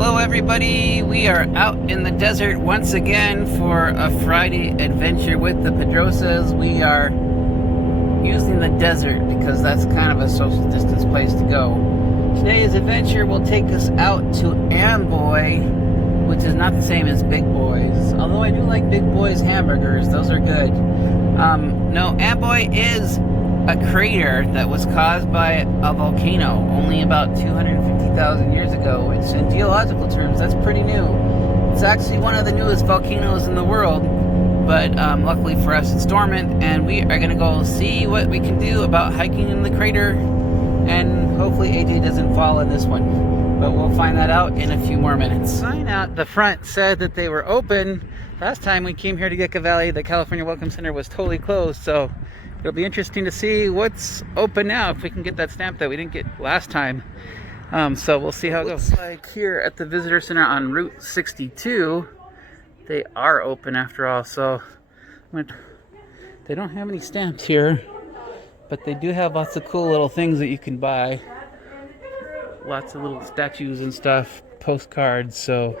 Hello everybody, we are out in the desert once again for a Friday adventure with the Pedrozas. We are using the desert because that's kind of a social distance place to go. Today's adventure will take us out to Amboy, which is not the same as Big Boys, although I do like Big Boys hamburgers, those are good. No, Amboy is a crater that was caused by a volcano only about 250,000 years ago, which in geological terms, that's pretty new. It's actually one of the newest volcanoes in the world, but luckily for us it's dormant, and we are going to go see what we can do about hiking in the crater, and hopefully AJ doesn't fall in this one, but we'll find that out in a few more minutes. The sign out the front said that they were open. Last time we came here to Yucca Valley, the California Welcome Center was totally closed, so it'll be interesting to see what's open now, if we can get that stamp that we didn't get last time. So we'll see how it goes. Like here at the Visitor Center on Route 62, they are open after all. So they don't have any stamps here, but they do have lots of cool little things that you can buy. Lots of little statues and stuff, postcards, so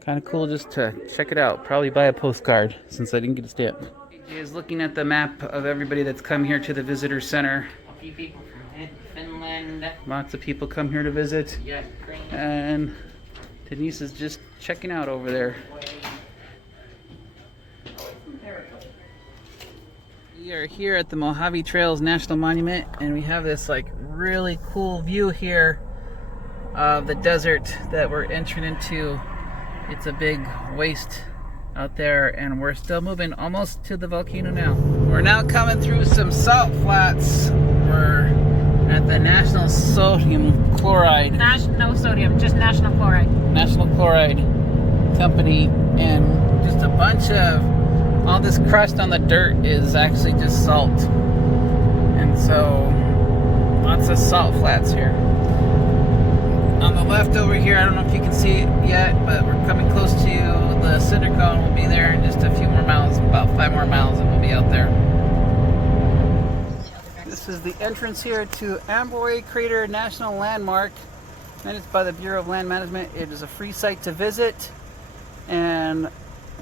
kind of cool just to check it out. Probably buy a postcard since I didn't get a stamp. AJ is looking at the map of everybody that's come here to the Visitor Center. A few people from Finland. Lots of people come here to visit. Yeah, and Denise is just checking out over there. We are here at the Mojave Trails National Monument, and we have this like really cool view here of the desert that we're entering into. It's a big waste out there, and we're still moving almost to the volcano now. We're now coming through some salt flats. We're at the National Sodium Chloride. No sodium, just National Chloride. National Chloride Company, and just a bunch of all this crust on the dirt is actually just salt, and so lots of salt flats here. On the left over here, I don't know if you can see it yet, but we're coming close to the cinder cone. We'll be there in just a few more miles, about 5 more miles, and we'll be out there. This is the entrance here to Amboy Crater National Landmark, managed by the Bureau of Land Management. It is a free site to visit, and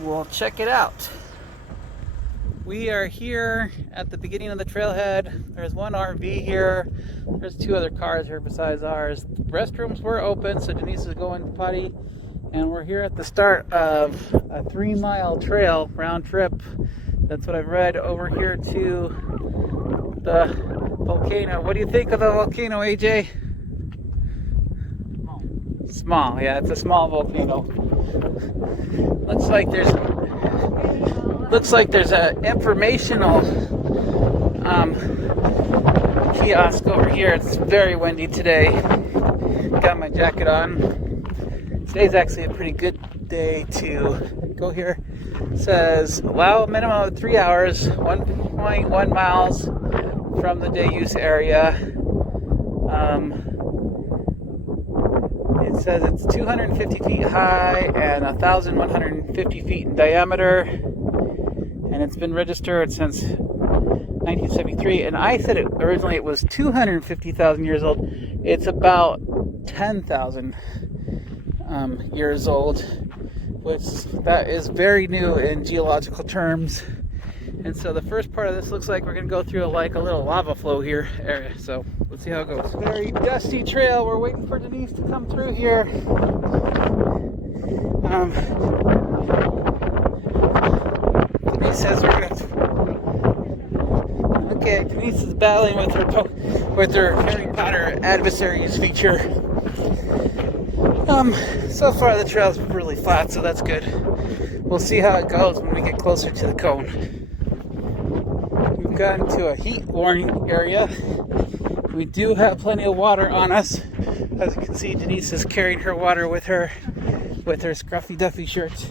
we'll check it out. We are here at the beginning of the trailhead. There's one RV here. There's 2 other cars here besides ours. The restrooms were open, so Denise is going potty. And we're here at the start of a 3-mile trail, round trip. That's what I've read, over here to the volcano. What do you think of the volcano, AJ? Small, yeah, it's a small volcano. Looks like there's an informational kiosk over here. It's very windy today. Got my jacket on. Today's actually a pretty good day to go here. It says allow a minimum of 3 hours, 1.1 miles from the day use area. It says it's 250 feet high and 1,150 feet in diameter, and it's been registered since 1973. And I said originally it was 250,000 years old. It's about 10,000 years old, which that is very new in geological terms. And so the first part of this looks like we're going to go through like a little lava flow here area. So let's see how it goes. Very dusty trail. We're waiting for Denise to come through here. Denise says we're going to. Okay, Denise is battling with her Harry Potter adversaries feature. So far the trail's really flat, so that's good. We'll see how it goes when we get closer to the cone. We've gotten to a heat warning area. We do have plenty of water on us. As you can see, Denise is carrying her water with her scruffy duffy shirt.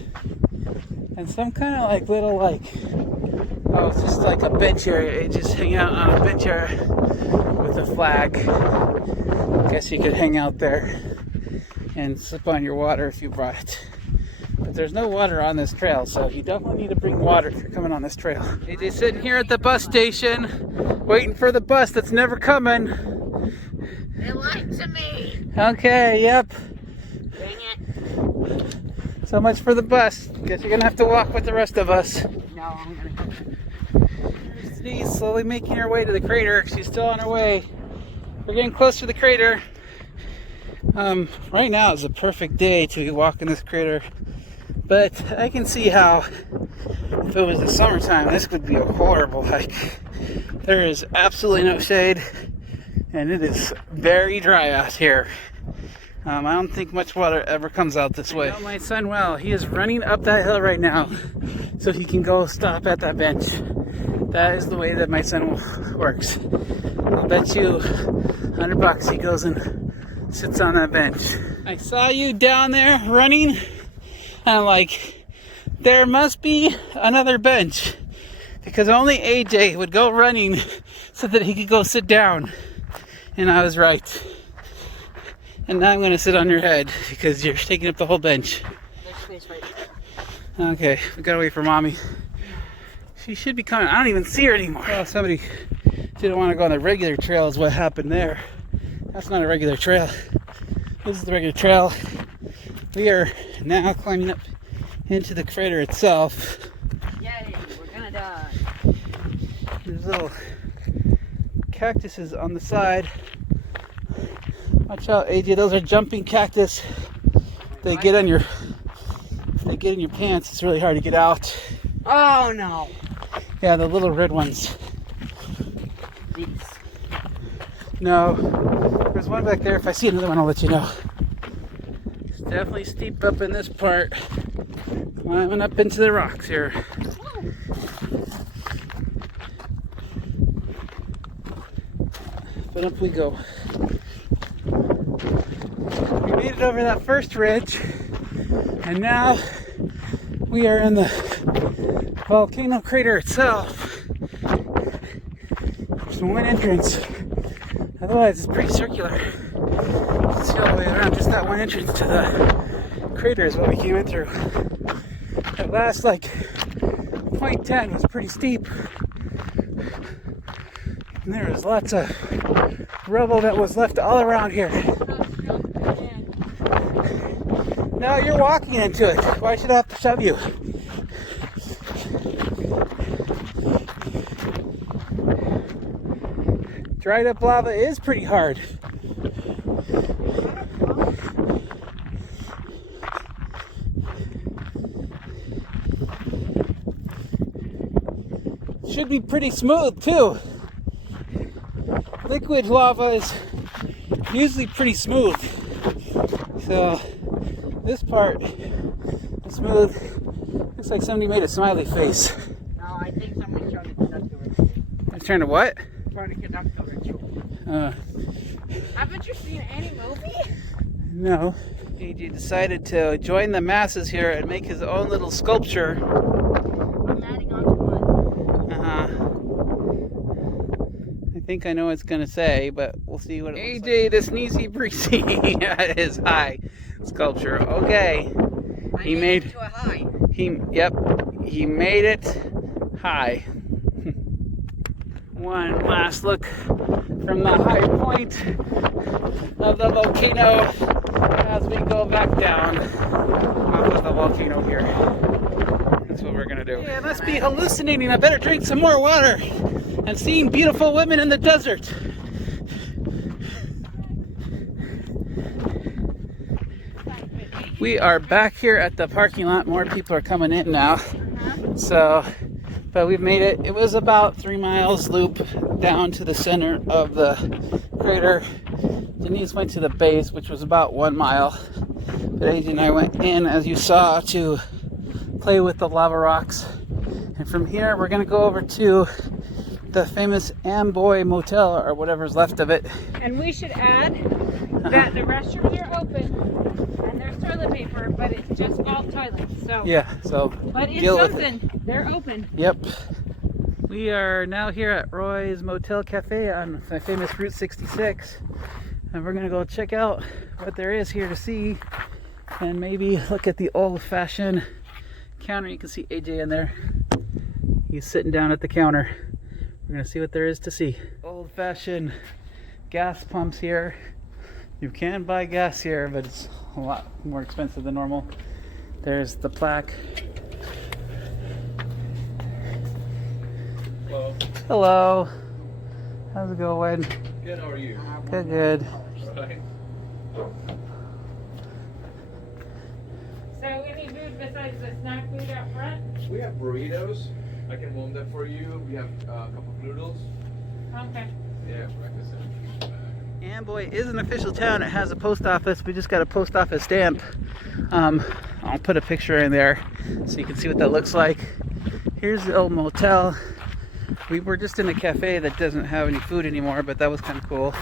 And some kind of like little it's just like a bench area. You just hang out on a bench area with a flag. Guess you could hang out there and sip on your water if you brought it. But there's no water on this trail, so you definitely need to bring water if you're coming on this trail. AJ's sitting here at the bus station, waiting for the bus that's never coming. They lied to me. Okay, yep. Dang it. So much for the bus. Guess you're gonna have to walk with the rest of us. No, I'm gonna. Denise slowly making her way to the crater. She's still on her way. We're getting close to the crater. Right now is a perfect day to be walking this crater, but I can see how if it was the summertime, this would be a horrible hike. There is absolutely no shade, and it is very dry out here. I don't think much water ever comes out this way. I know my son well. He is running up that hill right now so he can go stop at that bench. That is the way that my son works. I'll bet you $100 he goes and sits on that bench. I saw you down there running, and I'm like, there must be another bench, because only AJ would go running so that he could go sit down. And I was right. And now I'm going to sit on your head because you're taking up the whole bench. There's space right there. Okay, we got to wait for mommy. She should be coming. I don't even see her anymore. Well, somebody didn't want to go on the regular trail is what happened there. That's not a regular trail. This is the regular trail. We are now climbing up into the crater itself. Yay, we're gonna die. There's little cactuses on the side. Watch out, AJ, those are jumping cactus. If they get in your pants, it's really hard to get out. Oh no. Yeah, the little red ones. These. No, there's one back there. If I see another one, I'll let you know. It's definitely steep up in this part. Climbing up into the rocks here. But up we go. We made it over that first ridge, and now we are in the volcano crater itself. There's one entrance. Otherwise, it's pretty circular. You can see all the way around. Just that one entrance to the crater is what we came in through. That last, point 10 was pretty steep. And there was lots of rubble that was left all around here. Now you're walking into it. Why should I have to shove you? Dried up lava is pretty hard. Should be pretty smooth too. Liquid lava is usually pretty smooth. So this part is smooth. Looks like somebody made a smiley face. No, I think somebody's trying to conduct a ritual. It's trying to what? Trying to conduct a ritual. Haven't you seen any movie? No. AJ decided to join the masses here and make his own little sculpture. I'm adding on to wood. I think I know what it's gonna say, but we'll see what it looks like. AJ, the sneezy breezy is high sculpture. Okay. He made it to a high. He made it high. One last look from the high point of the volcano as we go back down off of the volcano here. That's what we're gonna do. Yeah, I must be hallucinating. I better drink some more water and seeing beautiful women in the desert. We are back here at the parking lot. More people are coming in now. But we've made it. It was about 3 miles loop down to the center of the crater. Denise went to the base, which was about 1 mile. But AJ and I went in, as you saw, to play with the lava rocks. And from here, we're going to go over to the famous Amboy Motel, or whatever's left of it. And we should add that the restrooms are open and there's toilet paper, but it's just all toilets. So Yeah, so but it's deal with something. They're open. Yep. We are now here at Roy's Motel Cafe on the famous Route 66. And we're going to go check out what there is here to see. And maybe look at the old-fashioned counter. You can see AJ in there. He's sitting down at the counter. We're going to see what there is to see. Old-fashioned gas pumps here. You can buy gas here, but it's a lot more expensive than normal. There's the plaque. Hello. Hello. How's it going? Good, how are you? Good, good. Right. So any food besides the snack food out front? We have burritos. I can warm that for you. We have a couple of noodles. Okay. Yeah, breakfast and Amboy is an official town. It has a post office. We just got a post office stamp. I'll put a picture in there so you can see what that looks like. Here's the old motel. We were just in a cafe that doesn't have any food anymore, but that was kind of cool.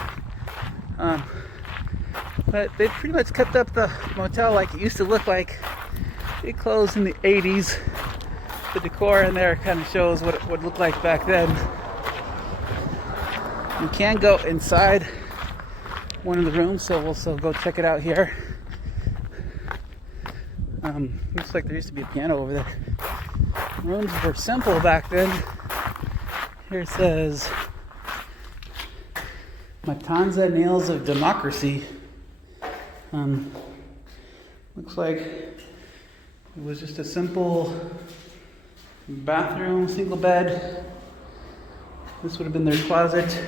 But they pretty much kept up the motel like it used to look like. It closed in the 80s. The decor in there kind of shows what it would look like back then. You can go inside one of the rooms, so we'll go check it out here. Looks like there used to be a piano over there. Rooms were simple back then. Here it says Matanza Nails of Democracy. Looks like it was just a simple bathroom, single bed. This would have been their closet.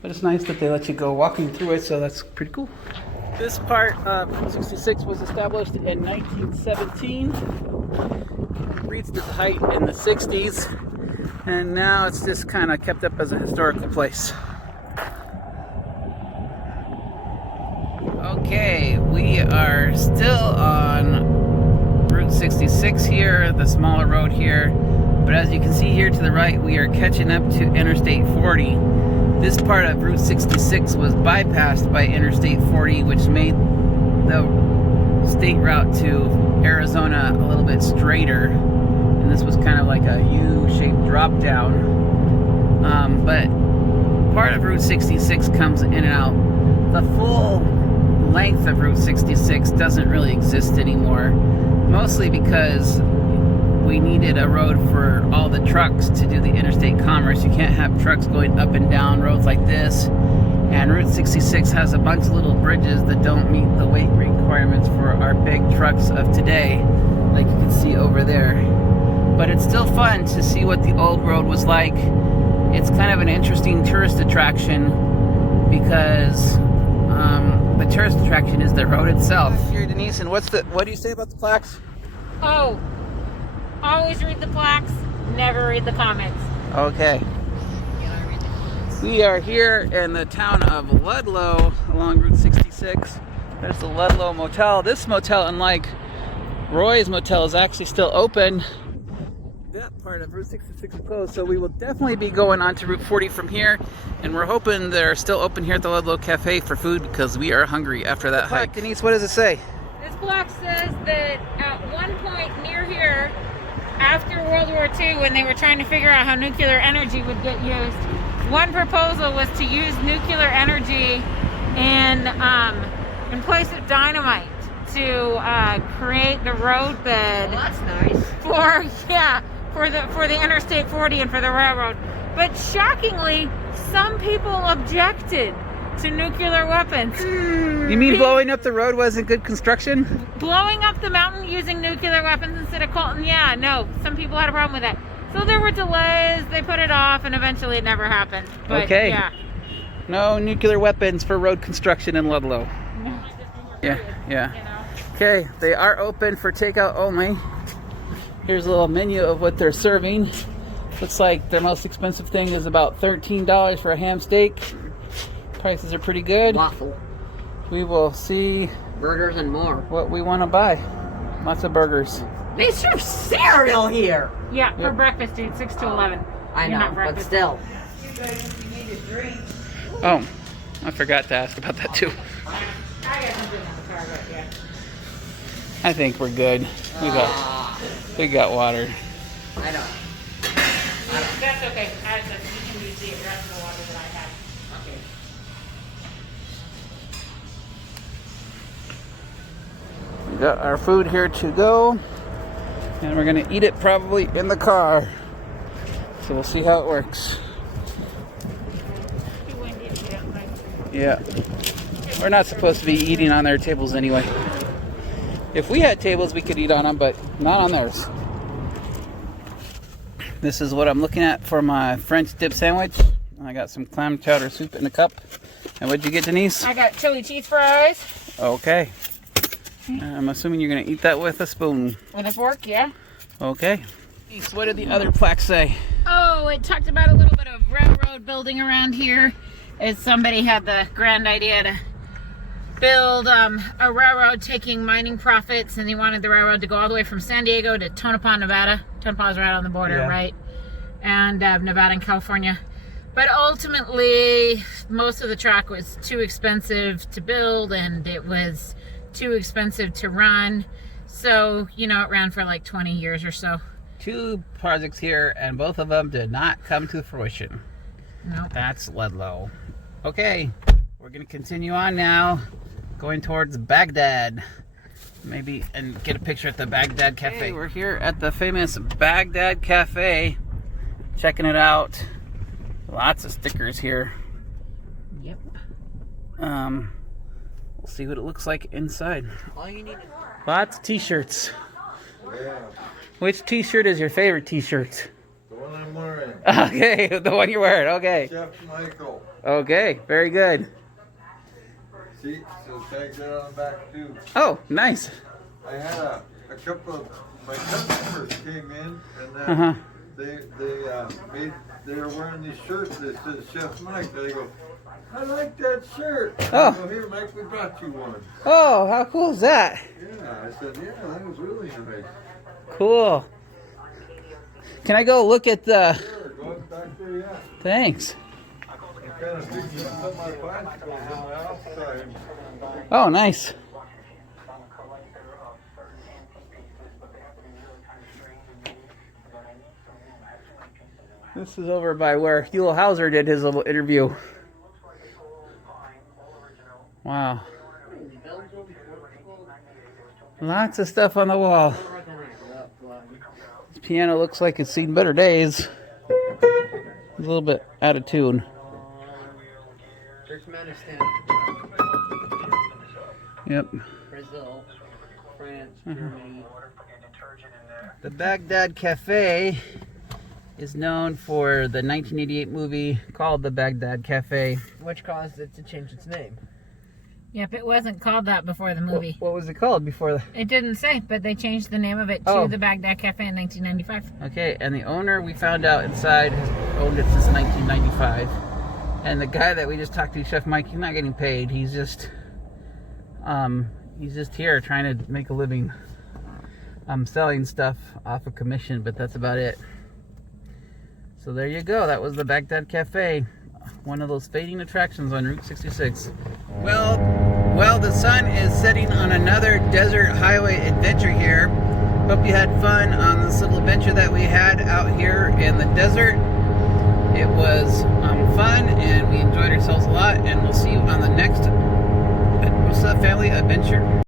But it's nice that they let you go walking through it, so that's pretty cool. This part of Route 66 was established in 1917. It reached its height in the 60s, and now it's just kind of kept up as a historical place. Okay, we are still on Route 66 here, the smaller road here. But as you can see here to the right, we are catching up to Interstate 40. This part of Route 66 was bypassed by Interstate 40, which made the state route to Arizona a little bit straighter. And this was kind of like a U-shaped drop down. But part of Route 66 comes in and out. The full length of Route 66 doesn't really exist anymore, mostly because we needed a road for all the trucks to do the interstate commerce. You can't have trucks going up and down roads like this. And Route 66 has a bunch of little bridges that don't meet the weight requirements for our big trucks of today, like you can see over there. But it's still fun to see what the old road was like. It's kind of an interesting tourist attraction because the tourist attraction is the road itself. Here, Denise, and what do you say about the plaques? Oh, always read the plaques, never read the comments. Okay. We are here in the town of Ludlow along Route 66. There's the Ludlow Motel. This motel, unlike Roy's Motel, is actually still open. That part of Route 66 is closed, so we will definitely be going on to Route 40 from here, and we're hoping they're still open here at the Ludlow Cafe for food because we are hungry after that hike. Denise, what does it say? This plaque says that at one point near here, after World War II, when they were trying to figure out how nuclear energy would get used, one proposal was to use nuclear energy in place of dynamite to create the roadbed. Well, that's nice. For the Interstate 40 and for the railroad. But shockingly, some people objected to nuclear weapons. You mean blowing up the road wasn't good construction? Blowing up the mountain using nuclear weapons instead of coal? Yeah, no. Some people had a problem with that. So there were delays. They put it off, and eventually it never happened. But, okay. Yeah. No nuclear weapons for road construction in Ludlow. Yeah. You know? Okay, they are open for takeout only. Here's a little menu of what they're serving. Looks like their most expensive thing is about $13 for a ham steak. Prices are pretty good. Waffle, We will see burgers, and more. what we want to buy. Lots of burgers. They serve cereal here. Yeah, for breakfast, dude, 6 to 11. I You're know, not but breakfast. still. Oh, I forgot to ask about that too. I got something in the car, but yeah. I think we're good. We got water. I know. That's okay. I just, you can use the rest of the water that I have. Okay. We got our food here to go, and we're gonna eat it probably in the car. So we'll see how it works. Yeah. We're not supposed to be eating on their tables anyway. If we had tables, we could eat on them, but not on theirs. This is what I'm looking at for my French dip sandwich. I got some clam chowder soup in a cup. And what'd you get, Denise? I got chili cheese fries. Okay. I'm assuming you're going to eat that with a spoon. With a fork, yeah. Okay. What did the other plaque say? Oh, it talked about a little bit of railroad building around here. As somebody had the grand idea to build a railroad taking mining profits, and he wanted the railroad to go all the way from San Diego to Tonopah, Nevada. Tonopah's right on the border, Yeah. right? And Nevada and California. But ultimately, most of the track was too expensive to build, and it was too expensive to run. So, you know, it ran for like 20 years or so. 2 projects here, and both of them did not come to fruition. Nope. That's Ludlow. Okay, we're going to continue on now, going towards Baghdad. Maybe, and get a picture at the Baghdad Cafe. Okay, we're here at the famous Baghdad Cafe, checking it out. Lots of stickers here. Yep. We'll see what it looks like inside. All you need. Lots of t-shirts. Yeah, Which t-shirt is your favorite t-shirt? the one I'm wearing. Okay, the one you're wearing. Okay. Chef Michael. Okay, very good. See, so tags there on the back too. Oh, nice. I had a couple of my customers came in and Uh-huh. they were wearing these shirts that said Chef Mike. They go, I like that shirt. Oh. I go, here, Mike, we brought you one. Oh, how cool is that? Yeah, I said, yeah, that was really nice. Cool. Can I go look at the... Sure, go back there, yeah. Thanks. I kind of fixed to put my bicycles on the outside. Oh, nice. This is over by where Huell Hauser did his little interview. Wow. Lots of stuff on the wall. This piano looks like it's seen better days. It's a little bit out of tune. Turkmenistan, Yep. Brazil, France, Germany. The Baghdad Cafe is known for the 1988 movie called The Baghdad Cafe. Which caused it to change its name. Yep, it wasn't called that before the movie. What was it called before the... It didn't say, but they changed the name of it to Oh. the Baghdad Cafe in 1995. Okay, and the owner, we found out inside, has owned it since 1995. And the guy that we just talked to, Chef Mike, he's not getting paid. He's just here trying to make a living. Selling stuff off a commission, but that's about it. So there you go. That was the Baghdad Cafe. One of those fading attractions on Route 66. Well, the sun is setting on another desert highway adventure here. Hope you had fun on this little adventure that we had out here in the desert. It was fun, and we enjoyed ourselves a lot, and we'll see you on the next Pedrozatravel family adventure.